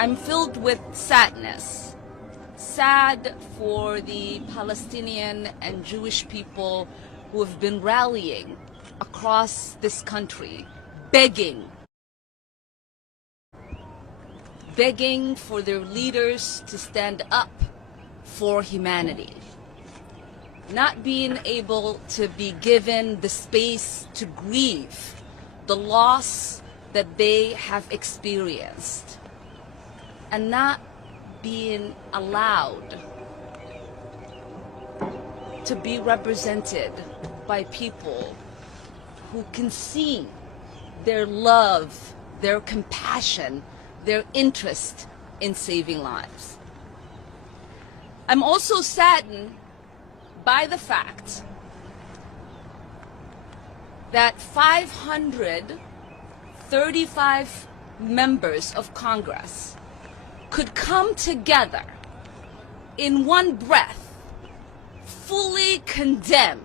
I'm filled with sadness. Sad for the Palestinian and Jewish people who have been rallying across this country, begging for their leaders to stand up for humanity. Not being able to be given the space to grieve the loss that they have experienced, and not being allowed to be represented by people who can see their love, their compassion, their interest in saving lives. I'm also saddened by the fact that 535 members of Congress could come together in one breath, fully condemn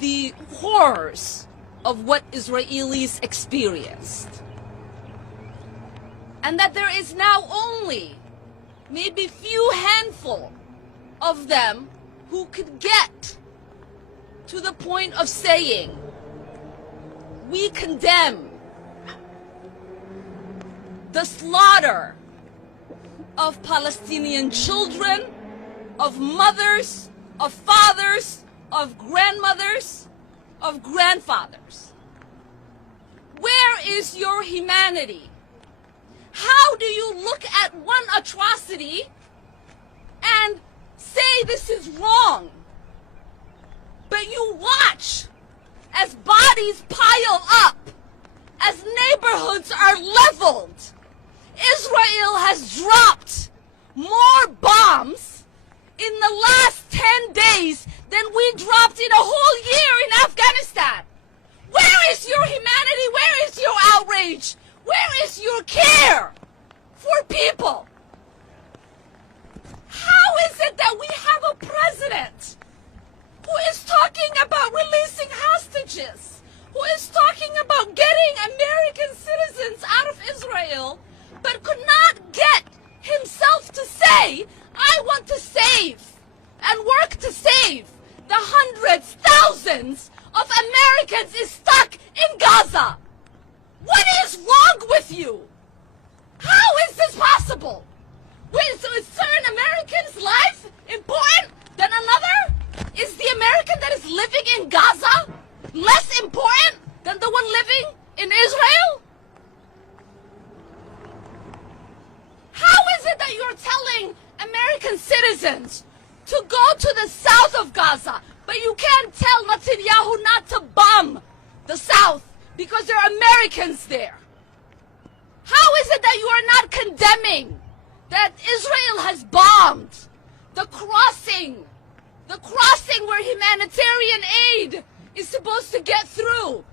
the horrors of what Israelis experienced. And that there is now only maybe few handful of them who could get to the point of saying, we condemn the slaughter of Palestinian children, of mothers, of fathers, of grandmothers, of grandfathers. Where is your humanity? How do you look at one atrocity and say this is wrong, but you watch as bodies pile up, as neighborhoods are leveled? Israel has dropped more bombs in the last 10 days than we dropped in a whole year in Afghanistan. Where is your humanity? Where is your outrage? Where is your care for people? How is it that we have a president who is talking about releasing hostages, who is talking about getting American citizens out of Israel, but could not get himself to say, I want to save and work to save the hundreds, thousands of Americans is stuck in Gaza? What is wrong with you? How is this possible? Wait, so is certain Americans' life important than another? Is the American that is living in Gaza less important than the one living in Israel? How is it that you're telling American citizens to go to the south of Gaza, but you can't tell Netanyahu not to bomb the south because there are Americans there? How is it that you are not condemning that Israel has bombed the crossing where humanitarian aid is supposed to get through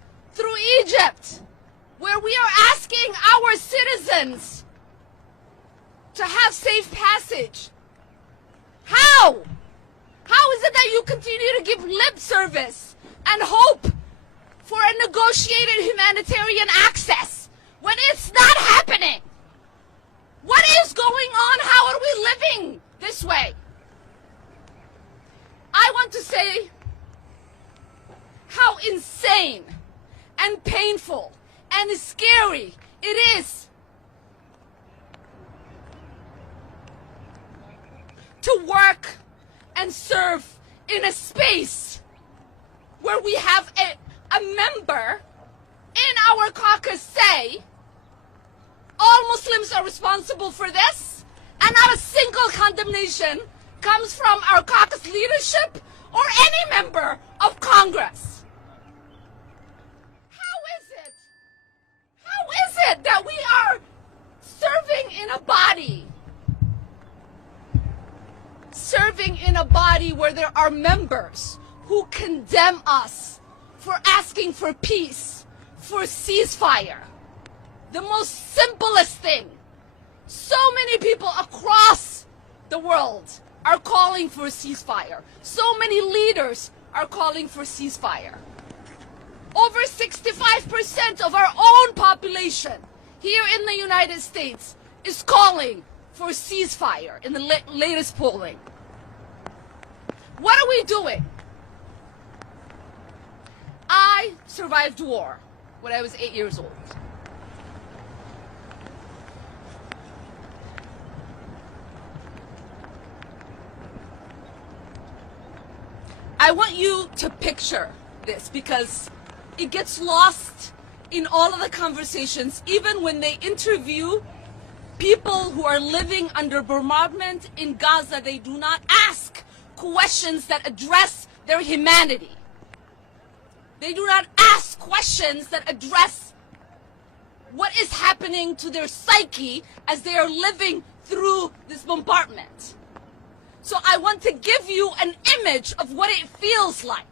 Egypt, where we are asking our citizens to have safe passage? How is it that you continue to give lip service and hope for a negotiated humanitarian access when it's not happening? What is going on? How are we living this way? I want to say how insane and painful and scary it is to work and serve in a space where we have a member in our caucus say all Muslims are responsible for this, and not a single condemnation comes from our caucus leadership or any member of Congress. How is it that we are serving in a body where there are members who condemn us for asking for peace, for ceasefire? The most simplest thing. So many people across the world are calling for a ceasefire. So many leaders are calling for ceasefire. Over 65% of our own population here in the United States is calling for a ceasefire in the latest polling. What are we doing? I survived war when I was 8 years old. I want you to picture this because it gets lost in all of the conversations, even when they interview people who are living under bombardment in Gaza. They do not ask questions that address their humanity. They do not ask questions that address what is happening to their psyche as they are living through this bombardment. So I want to give you an image of what it feels like.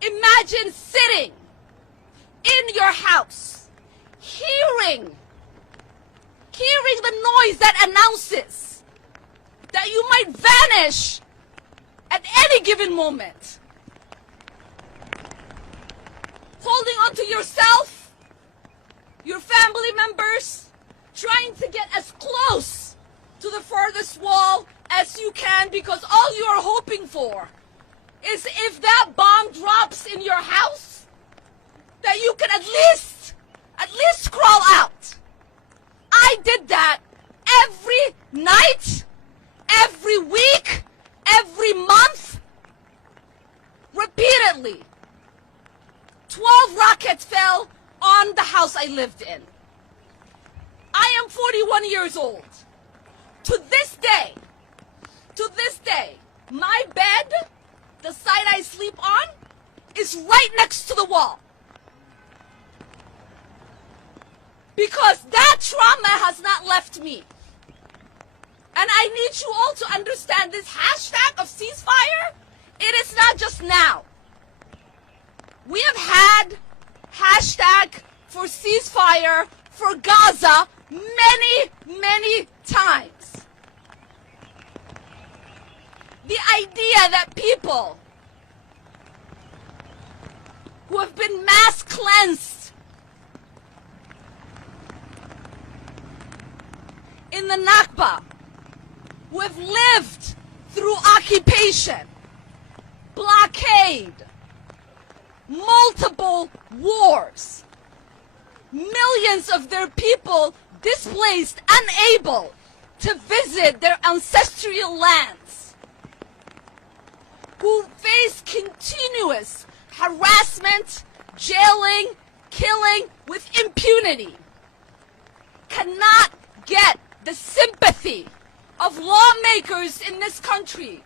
Imagine sitting in your house, hearing the noise that announces that you might vanish at any given moment. Holding on to yourself, your family members, trying to get as close to the furthest wall as you can, because all you are hoping for is if that bomb drops in your house, that you can at least crawl out. I did that every night, every week, every month, repeatedly. 12 rockets fell on the house I lived in. I am 41 years old. To this day, my bed, the side I sleep on, is right next to the wall. Because that trauma has not left me. And I need you all to understand this hashtag of ceasefire. It is not just now. We have had hashtag for ceasefire for Gaza many times. The idea that people who have been mass cleansed in the Nakba, who have lived through occupation, blockade, multiple wars, millions of their people displaced, unable to visit their ancestral lands, who face continuous harassment, jailing, killing with impunity, cannot get the sympathy of lawmakers in this country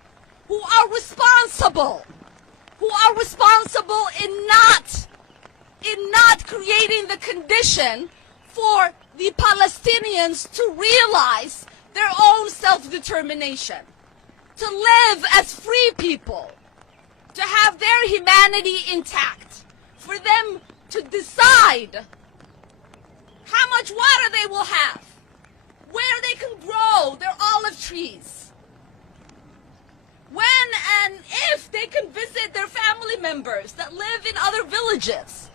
who are responsible in not creating the condition for the Palestinians to realize their own self-determination, to live as free people, to have their humanity intact, for them to decide how much water they will have, where they can grow their olive trees, when and if they can visit their family members that live in other villages.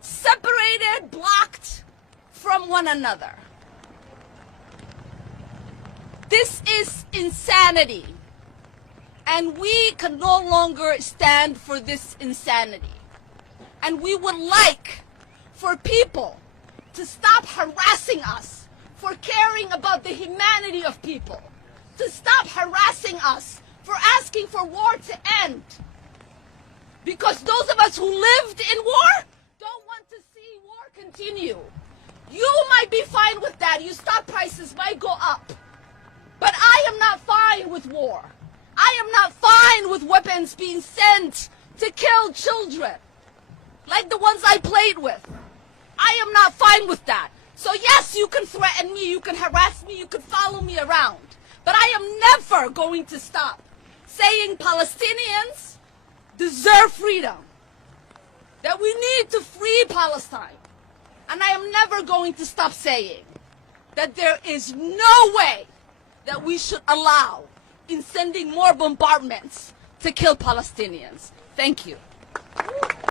Separated, blocked from one another. This is insanity, and we can no longer stand for this insanity. And we would like for people to stop harassing us for caring about the humanity of people, to stop harassing us for asking for war to end. Because those of us who lived in war don't want to see war continue. You might be fine with that. Your stock prices might go up. But I am not fine with war. I am not fine with weapons being sent to kill children, like the ones I played with. I am not fine with that. So yes, you can threaten me, you can harass me, you can follow me around. But I am never going to stop saying Palestinians deserve freedom, that we need to free Palestine. And I am never going to stop saying that there is no way that we should allow in sending more bombardments to kill Palestinians. Thank you.